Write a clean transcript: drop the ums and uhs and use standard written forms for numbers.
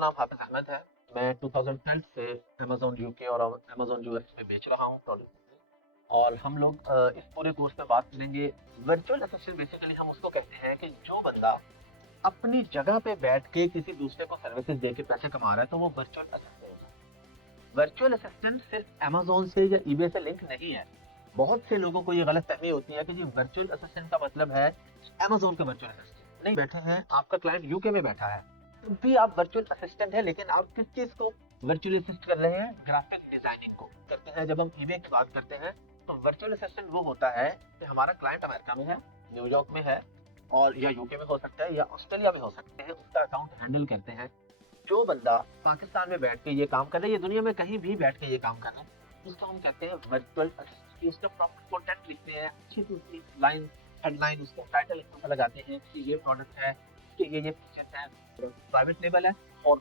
नाम हाफिज अहमद है। मैं 2010 से अमेज़न यूके और अमेज़न यूएस में बेच रहा हूँ प्रोडक्ट। और हम लोग इस पूरे कोर्स में बात करेंगे वर्चुअल असिस्टेंट। बेसिकली हम उसको कहते हैं कि जो बंदा अपनी जगह पे बैठ के किसी दूसरे को सर्विसेज दे के पैसे कमा रहा है तो वो वर्चुअल असिस्टेंट है। वर्चुअल असिस्टेंट सिर्फ अमेज़न से या ईबे से लिंक नहीं है। बहुत से लोगों को ये गलत फहमी होती है कि जी वर्चुअल असिस्टेंट का मतलब है अमेज़न का वर्चुअल असिस्टेंट। नहीं, बैठे हैं, आपका क्लाइंट यूके में बैठा है तब भी आप वर्चुअल असिस्टेंट है, लेकिन आप किस चीज को वर्चुअली असिस्ट कर रहे हैं? ग्राफिक डिजाइनिंग को करते हैं। जब हम ईबे की बात करते हैं तो वर्चुअल असिस्टेंट वो होता है कि हमारा क्लाइंट अमेरिका में है, न्यूयॉर्क में है, और या यूके में हो सकता है या ऑस्ट्रेलिया में हो सकते हैं, उसका अकाउंट हैंडल करते हैं। जो बंदा पाकिस्तान में बैठ के ये काम कर रहा है, ये दुनिया में कहीं भी बैठ के ये काम कर रहा है, उसको हम कहते हैं वर्चुअल असिस्टेंट। उसका प्रॉपर कंटेंट लिखते हैं, अच्छी सी लाइन, हेडलाइन, उसको टाइटल लगाते हैं कि ये प्रोडक्ट है, कि ये फीचर्स है, प्राइवेट लेबल है और